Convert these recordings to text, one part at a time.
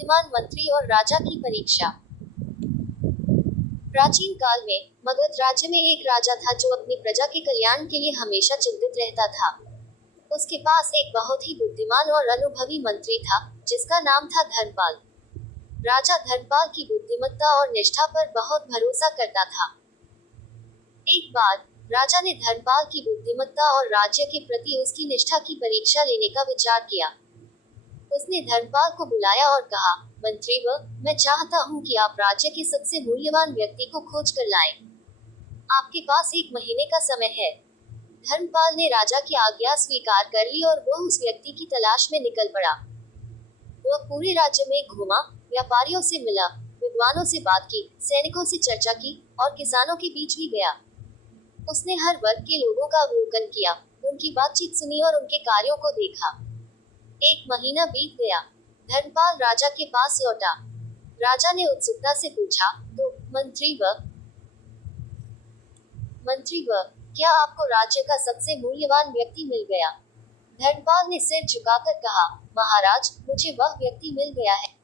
बुद्धिमान मंत्री और राजा की परीक्षा। प्राचीन काल में मगध राज्य में एक राजा था जो अपनी प्रजा के कल्याण के लिए हमेशा चिंतित रहता था। उसके पास एक बहुत ही बुद्धिमान और अनुभवी मंत्री था जिसका नाम था धर्मपाल। राजा धर्मपाल की बुद्धिमत्ता और निष्ठा पर बहुत भरोसा करता था। एक बार राजा ने धर्मपाल की बुद्धिमत्ता और राज्य के प्रति उसकी निष्ठा की परीक्षा लेने का विचार किया। उसने धर्मपाल को बुलाया और कहा, मंत्रीवर, मैं चाहता हूँ कि आप राज्य के सबसे मूल्यवान व्यक्ति को खोज कर लाएं। आपके पास 1 महीने का समय है। धर्मपाल ने राजा की आज्ञा स्वीकार कर ली और वह उस व्यक्ति की तलाश में निकल पड़ा। वह पूरे राज्य में घूमा, व्यापारियों से मिला, विद्वानों से बात की, सैनिकों से चर्चा की और किसानों के बीच भी गया। उसने हर वर्ग के लोगों का अवलोकन किया, उनकी बातचीत सुनी और उनके कार्यों को देखा। 1 महीना बीत गया। धर्मपाल राजा के पास लौटा। राजा ने उत्सुकता से पूछा, तो मंत्रीवर, क्या आपको राज्य का सबसे मूल्यवान व्यक्ति मिल गया? धर्मपाल ने सिर झुकाकर कहा, महाराज, मुझे वह व्यक्ति मिल गया है।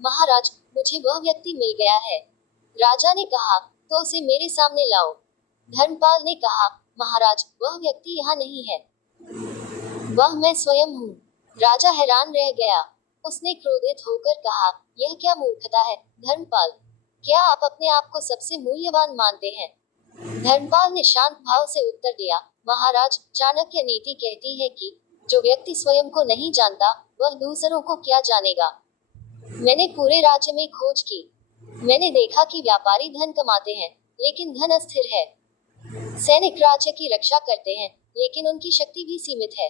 महाराज, मुझे वह व्यक्ति मिल गया है। राजा ने कहा, तो उसे मेरे सामने लाओ। धर्मपाल ने कहा, महाराज, वह व्यक्ति यहाँ नहीं है। वह मैं स्वयं हूँ। राजा हैरान रह गया। उसने क्रोधित होकर कहा, यह क्या मूर्खता है, धर्मपाल? क्या आप अपने आप को सबसे मूल्यवान मानते हैं? धर्मपाल ने शांत भाव से उत्तर दिया, महाराज, चाणक्य नीति कहती है कि जो व्यक्ति स्वयं को नहीं जानता, वह दूसरों को क्या जानेगा। मैंने पूरे राज्य में खोज की। मैंने देखा कि व्यापारी धन कमाते हैं, लेकिन धन अस्थिर है। सैनिक राज्य की रक्षा करते हैं, लेकिन उनकी शक्ति भी सीमित है।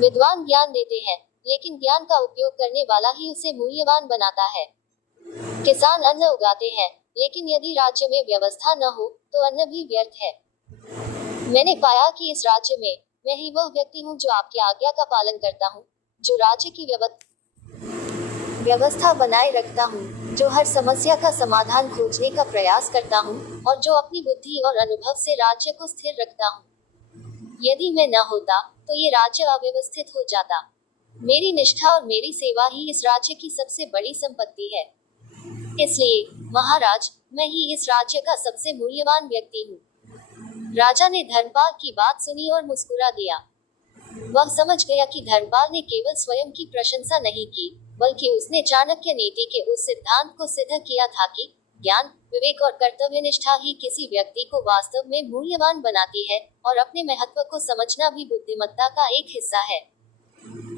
विद्वान ज्ञान देते हैं, लेकिन ज्ञान का उपयोग करने वाला ही उसे मूल्यवान बनाता है। किसान अन्न उगाते हैं, लेकिन यदि राज्य में व्यवस्था न हो, तो अन्न भी व्यर्थ है। मैंने पाया कि इस राज्य में मैं ही वह व्यक्ति हूँ जो आपकी आज्ञा का पालन करता हूँ, जो राज्य की व्यवस्था बनाए रखता हूँ, जो हर समस्या का समाधान खोजने का प्रयास करता हूँ और जो अपनी बुद्धि और अनुभव से राज्य को स्थिर रखता हूँ। यदि मैं न होता, तो ये राज्य अव्यवस्थित हो जाता। मेरी निष्ठा और मेरी सेवा ही इस राज्य की सबसे बड़ी संपत्ति है। इसलिए, महाराज, मैं ही इस राज्य का सबसे मूल्यवान व्यक्ति हूँ। राजा ने धर्मपाल की बात सुनी और मुस्कुरा दिया। वह समझ गया कि धर्मपाल ने केवल स्वयं की प्रशंसा नहीं की, बल्कि उसने चाणक्य नीति के उस सिद्धांत को सिद्ध किया था कि ज्ञान, विवेक और कर्तव्य निष्ठा ही किसी व्यक्ति को वास्तव में मूल्यवान बनाती है, और अपने महत्व को समझना भी बुद्धिमत्ता का एक हिस्सा है।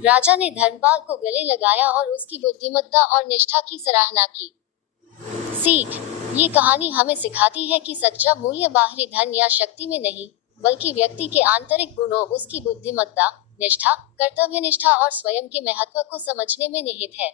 राजा ने धर्मपाल को गले लगाया और उसकी बुद्धिमत्ता और निष्ठा की सराहना की। सीख: ये कहानी हमें सिखाती है कि सच्चा मूल्य बाहरी धन या शक्ति में नहीं, बल्कि व्यक्ति के आंतरिक गुणों, उसकी बुद्धिमत्ता, निष्ठा, कर्तव्यनिष्ठा और स्वयं के महत्व को समझने में निहित है।